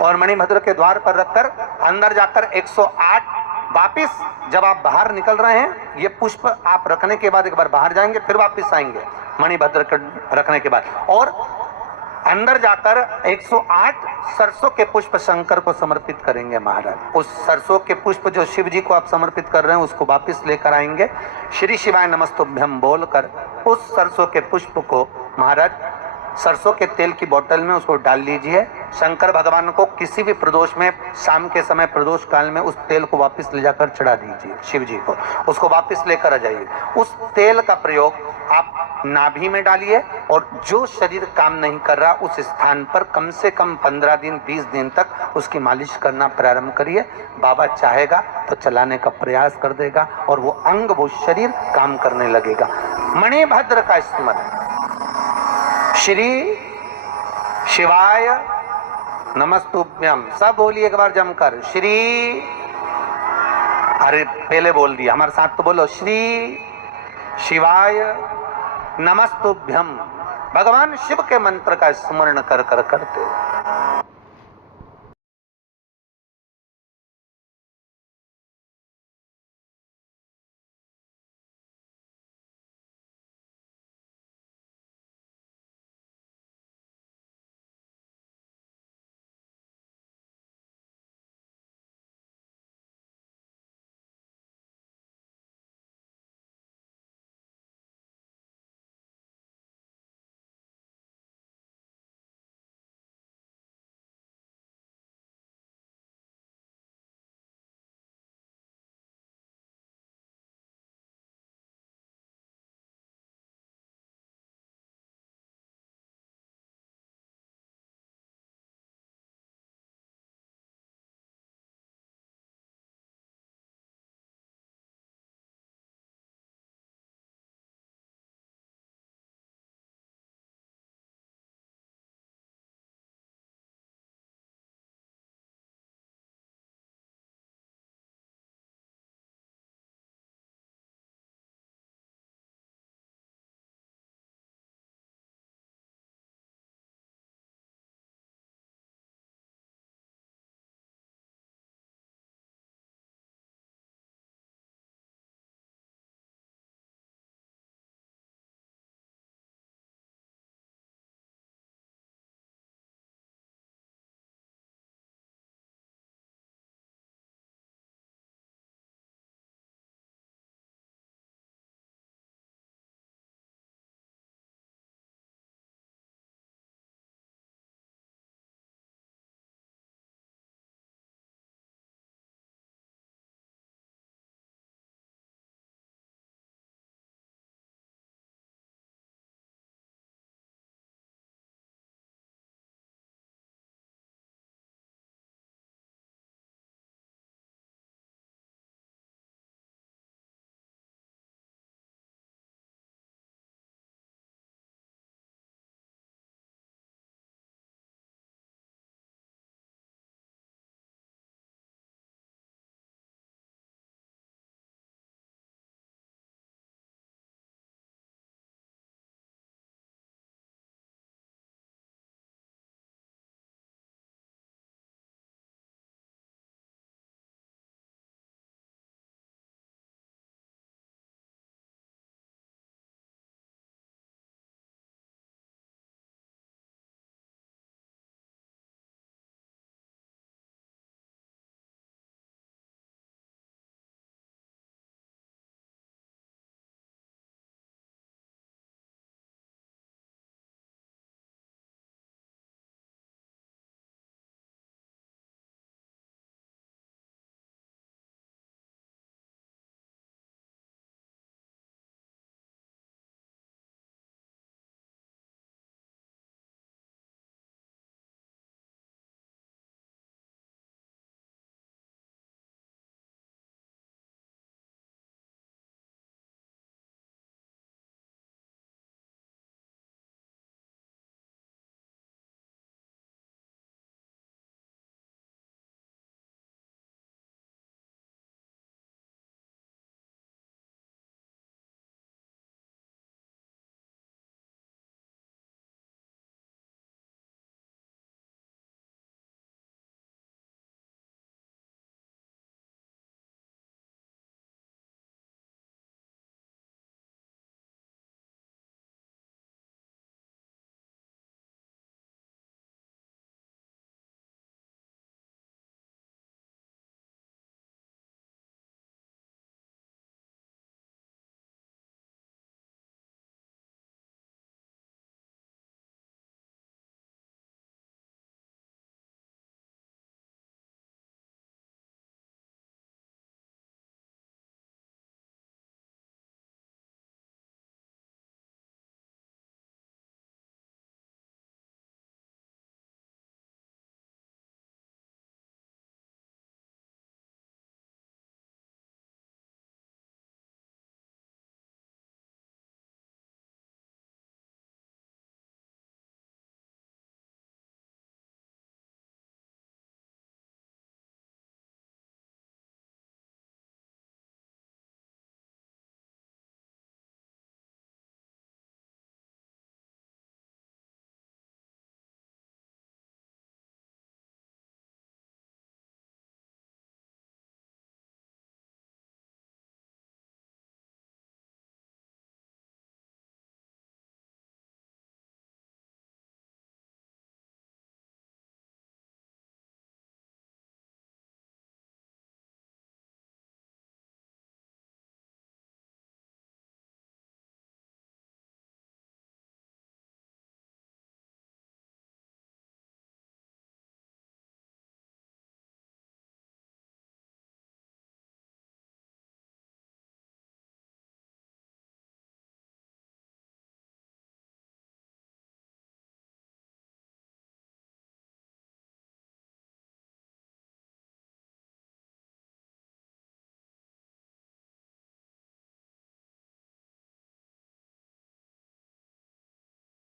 और मणिभद्र के द्वार पर रखकर अंदर जाकर 108 वापिस जब आप बाहर निकल रहे हैं, ये पुष्प आप रखने के बाद एक बार बाहर जाएंगे, फिर वापिस आएंगे मणिभद्र के रखने के बाद, और अंदर जाकर 108 सरसों के पुष्प शंकर को समर्पित करेंगे महाराज। उस सरसों के पुष्प जो शिव जी को आप समर्पित कर रहे हैं उसको वापिस लेकर आएंगे, श्री शिवाय नमस्तुभ्यम बोलकर उस सरसों के पुष्प को महाराज सरसों के तेल की बोतल में उसको डाल लीजिए। शंकर भगवान को किसी भी प्रदोष में, शाम के समय प्रदोष काल में उस तेल को वापस ले जाकर चढ़ा दीजिए शिव जी को, उसको वापस लेकर आ जाइए। उस तेल का प्रयोग आप नाभि में डालिए और जो शरीर काम नहीं कर रहा उस स्थान पर कम से कम 15 दिन 20 दिन तक उसकी मालिश करना प्रारंभ करिए। बाबा चाहेगा तो चलाने का प्रयास कर देगा और वो अंग, वो शरीर काम करने लगेगा। मणिभद्र का स्मरण, श्री शिवाय नमस्तुभ्यम, सब बोलिए एक बार जमकर, श्री, अरे पहले बोल दिया, हमारे साथ तो बोलो, श्री शिवाय नमस्तुभ्यम। भगवान शिव के मंत्र का स्मरण कर कर करते